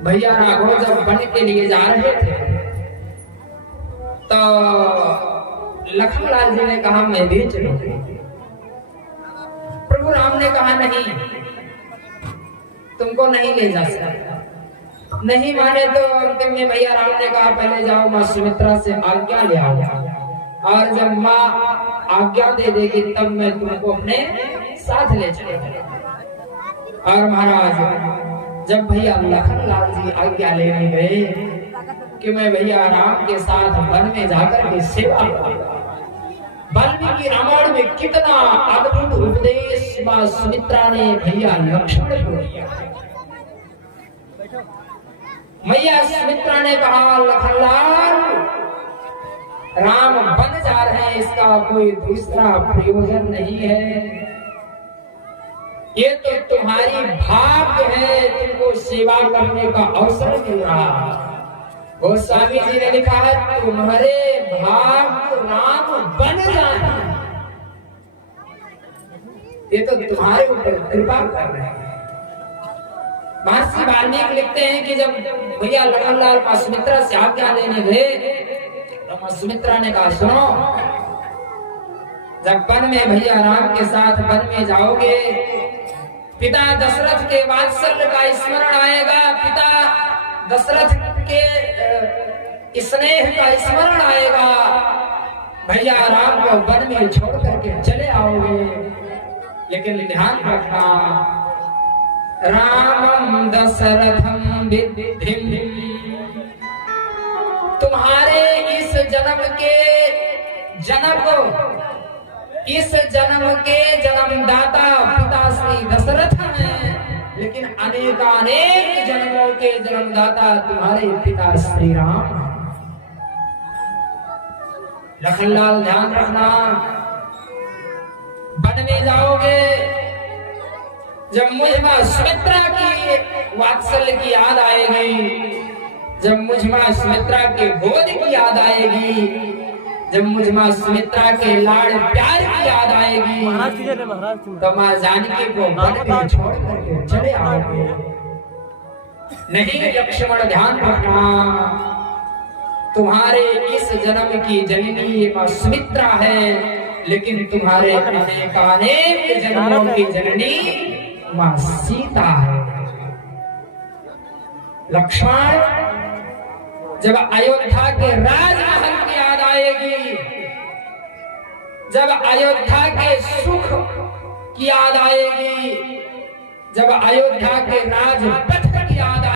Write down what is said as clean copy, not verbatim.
भैया राघव जब वन के लिए जा रहे थे तो लखनलाल जी ने कहा मैं भी चलूं। प्रभु राम ने कहा नहीं, तुमको नहीं ले जा सकता। नहीं माने तो अंतिम में भैया राम ने कहा पहले जाओ माँ सुमित्रा से आज्ञा ले आओ, और जब माँ आज्ञा दे देगी तब मैं तुमको अपने साथ ले चलूंगा। और महाराज जब भैया लखनलाल जी आज्ञा लेने गए कि मैं भैया राम के साथ वन में जाकर के सेवा करूंगा, वाल्मीकि रामायण में कितना अद्भुत उपदेश मां सुमित्रा ने भैया लक्ष्मण को दिया। मैया सुमित्रा ने कहा लखनलाल, राम वन जा रहे हैं, इसका कोई दूसरा प्रयोजन नहीं है। ये तो तुम्हारी भाग्य है, तुमको सेवा करने का अवसर मिल रहा। गोस्वामी जी ने लिखा है तुम्हारे भाग्य राम बन जाना, ये तो तुम्हारे ऊपर कृपा कर रहे हैं। महर्षि वाल्मीकि लिखते हैं कि जब भैया लखनलाल मां सुमित्रा से आज्ञा लेने गए तो मां सुमित्रा ने कहा सुनो, जब वन में भैया राम के साथ वन में जाओगे पिता दशरथ के वात्सल्य का स्मरण आएगा, पिता दशरथ के स्नेह का स्मरण आएगा, भैया राम को वन में छोड़ करके चले आओगे। लेकिन ध्यान रखना, रामं दशरथं विद्धिं, तुम्हारे इस जन्म के जनक, इस जन्म के जन्मदाता पिता श्री दशरथ हैं, लेकिन अनेकानेक जन्मों के जन्मदाता तुम्हारे पिता श्री राम हैं। लखनलाल ध्यान रखना, वन में जाओगे जब मुझ मां सुमित्रा की वात्सल्य की याद आएगी, जब मुझ मां सुमित्रा के गोद की याद आएगी, जब मुझ मां सुमित्रा के लाड़ प्यार की याद आएगी, तो मां जानकी को वन में छोड़ करके चले आओगे। नहीं लक्ष्मण ध्यान रखना, तुम्हारे इस जन्म की जननी मां सुमित्रा है, लेकिन तुम्हारे अनेकानेक जन्मों की जननी मां सीता है। लक्ष्मण जब अयोध्या के राजमहल की याद आएगी, जब अयोध्या के सुख की याद आएगी, जब अयोध्या के राज